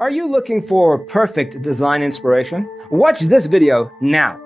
Are you looking for perfect design inspiration? Watch this video now.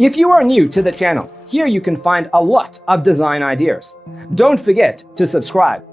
If you are new to the channel, here you can find a lot of design ideas. Don't forget to subscribe.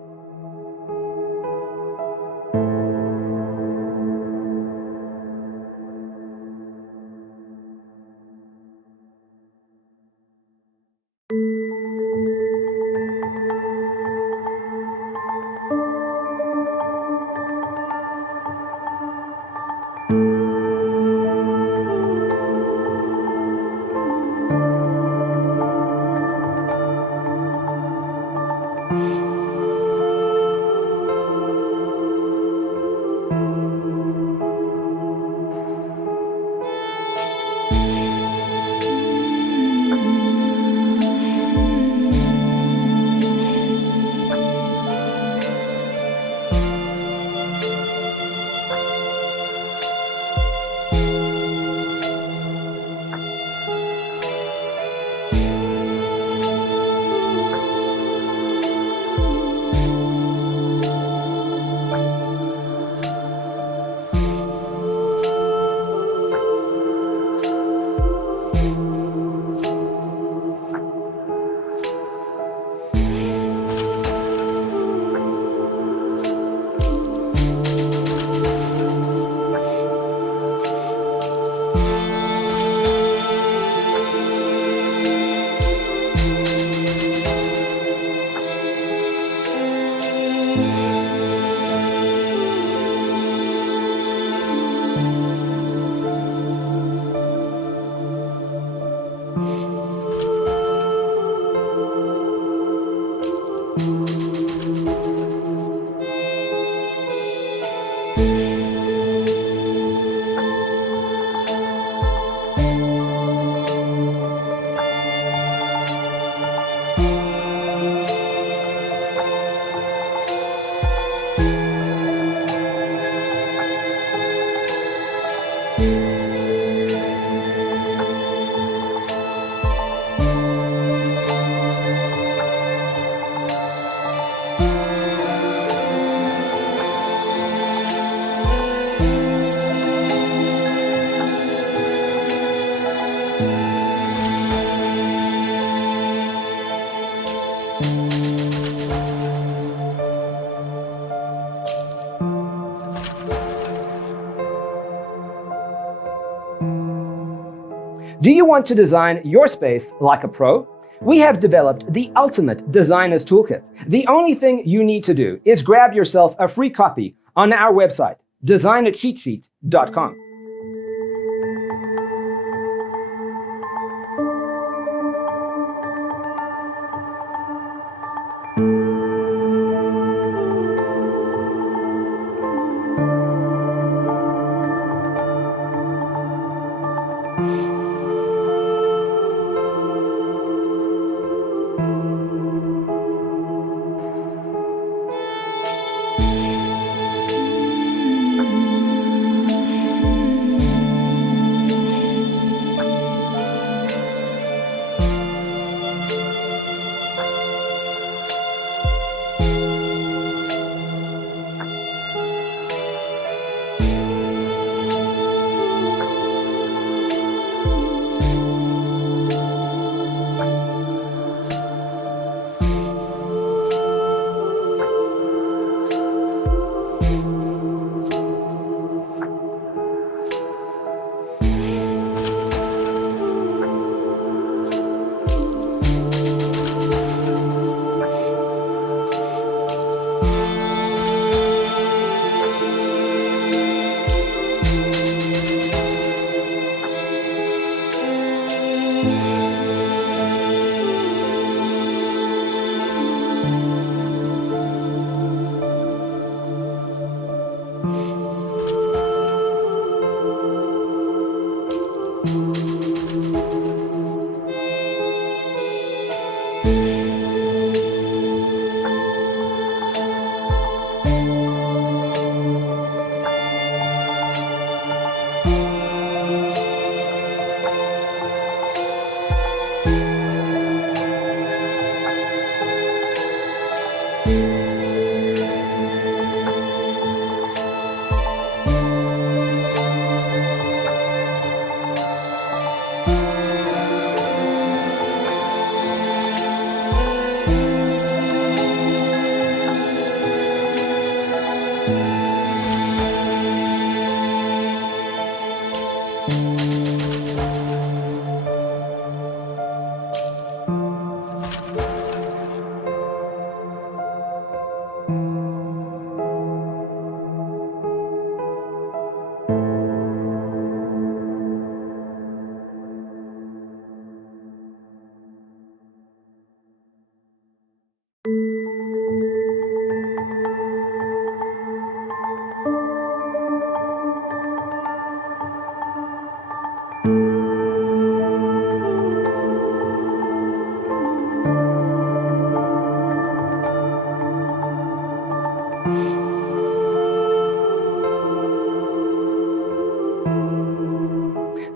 Do you want to design your space like a pro? We have developed the ultimate designer's toolkit. The only thing you need to do is grab yourself a free copy on our website, designercheatsheet.com.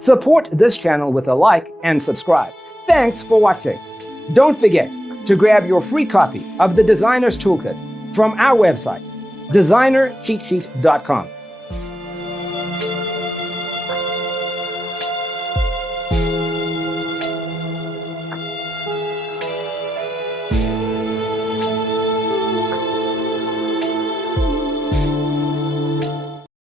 Support this channel with a like and subscribe. Thanks for watching. Don't forget to grab your free copy of the Designer's Toolkit from our website, designercheatsheet.com.